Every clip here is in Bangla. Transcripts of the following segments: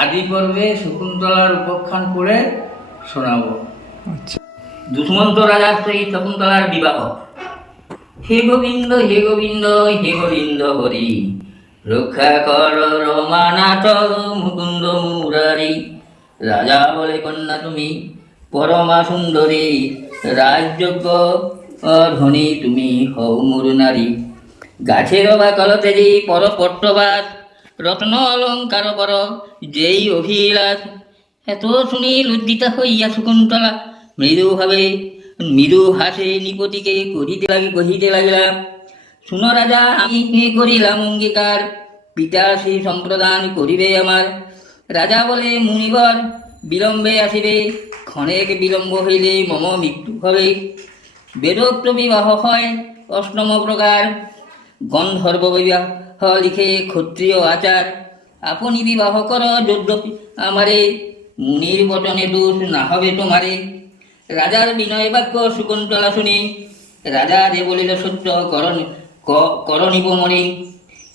আদি পর্বে শকুন্তলার উপাখ্যান করে শোনাবো। আচ্ছা। দুষ্মন্ত রাজার সহিত শকুন্তলার বিবাহ। হে গোবিন্দ হে গোবিন্দ হে গোবিন্দ হরি। রক্ষা কর রমানাথ মুকুন্দ মুরারি। রাজা বলে কন্যা তুমি পরমা সুন্দরী। রাজযোগ্য। ধনী, তুমি হও মুর নারী। গাছের বা কলতেরি পর পট্টবাস রত্ন অলঙ্কার পর যেই অভিলাষ। এত শুনি লজ্জিতা হইয়া শকুন্তলা, মৃদুভাবে, মৃদু হাসে নিপতিকে করিতে লাগে, কহিতে লাগিলাম, শুনো রাজা, আমি করিলাম অঙ্গীকার? পিতা সে সম্প্রদান করিবে আমার। রাজা বলে, মুনিবর বিলম্বে আসিবে, ক্ষণেক বিলম্ব হইলে মম মৃত্যু হবে। বেদোক্ত বিবাহ হয় অষ্টম প্রকার। গন্ধর্ব বিবাহ লিখে ক্ষত্রিয় আচার। আপনি বিবাহ কর, যদ্যপি আমারে। মুনির বচনে দোষ না হবে তোমারে। রাজার বিনয় বাক্য শকুন্তলা শুনি। রাজা যে বলিল, সত্য, করণ করণিব মনে।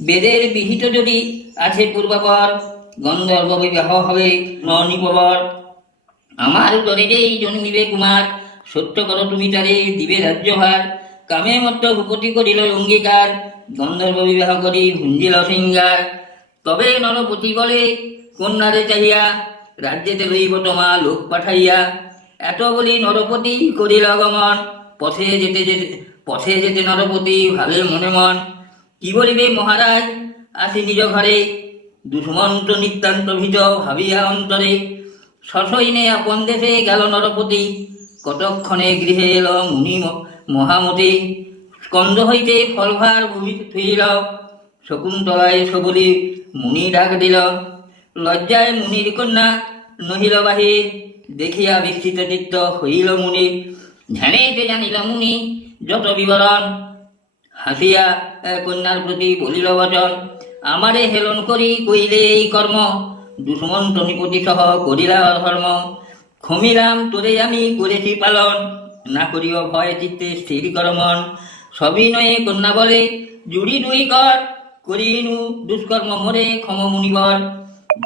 বেদের বিহিত যদি আছে পূর্বাপর গন্ধর্ব বিবাহ হবে ননিপবর আমার উদরেই জন্মিবে কুমার, সত্য করো তুমি তারে দিবে রাজ্যভার। কামে মত ভূপতি করিল অঙ্গীকার, গন্ধর্ব বিবাহ করি ভুঞ্জিল সিঙ্গার তবে নরপতি বলে, কন্যারে চাহিয়া রাজ্যেতে লইব তোমা লোক পাঠাইয়া। এত বলি নরপতি করিল গমন পথে যেতে যেতে, পথে যেতে নরপতি ভাবে মনে মন। কি বলিবে মহারাজ, আসি নিজ ঘরে। দুষ্মন্ত নিতান্ত ভীত ভাবিয়া অন্তরে সসৈনে আপন দেশে গেল নরপতি। কতক্ষণে গৃহে এল মুনি মহামতি। স্কন্ধ হইতে ফলভার ভূমিতে থইল। শকুন্তলায় সবলি মুনি ডাক দিল। লজ্জায় মুনির কন্যা নহিল বাহির। দেখিয়া বিস্তৃত চিত্ত হইল মুনি। ধ্যানেতে জানিল মুনি যত বিবরণ। হাসিয়া কন্যার প্রতি বলিল বচন। আমারে হেলন করি কইলে এই কর্ম দুষ্মন্ত নিপতি সহ করিলা ধর্ম ক্ষমিলাম, তোরে আমি করেছি পালন। না করিও ভয় চিত্তে স্থির কর মন সবিনয়ে কন্যা বলে, জুড়ি দুই কর, করিনু দুষ্কর্ম মরে ক্ষম মুনিবর।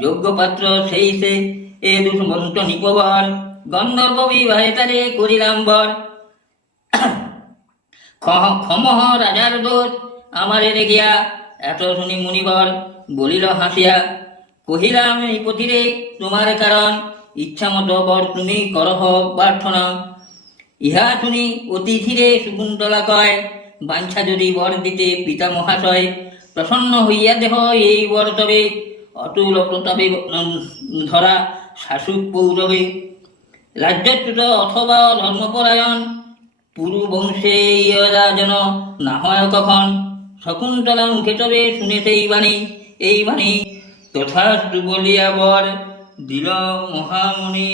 যোগ্য পাত্র সেই সে, এ দুষ্মন্ত নিপবর গন্ধর্ব বিবাহে তারে করিলাম বর। ক্ষমহ রাজার দোষ, আমারে রেগিয়া এত শুনি মুনিবর বলিল হাসিয়া কহিলাম এই পথিরে তোমার কারণ, ইচ্ছা মতো বর তুমি করহ প্রার্থনা। ইহা শুনি অতি ধীরে শকুন্তলা কয়, বাঞ্ছা যদি বর দিতে পিতা মহাশয়, প্রসন্ন হইয়া দেহ এই বর তবে, অতুল প্রতাপে ধরা শাসুক পৌরবে। রাজ্যচ্যুত অথবা ধর্মপরায়ণ পুরু বংশে ইয়রা যেন না হয় কখন? শকুন্তলা মুখে শুনেছে শুনে সেই বাণী এই বাণী তথাস্তু বলিয়া বর দিল মহামুনি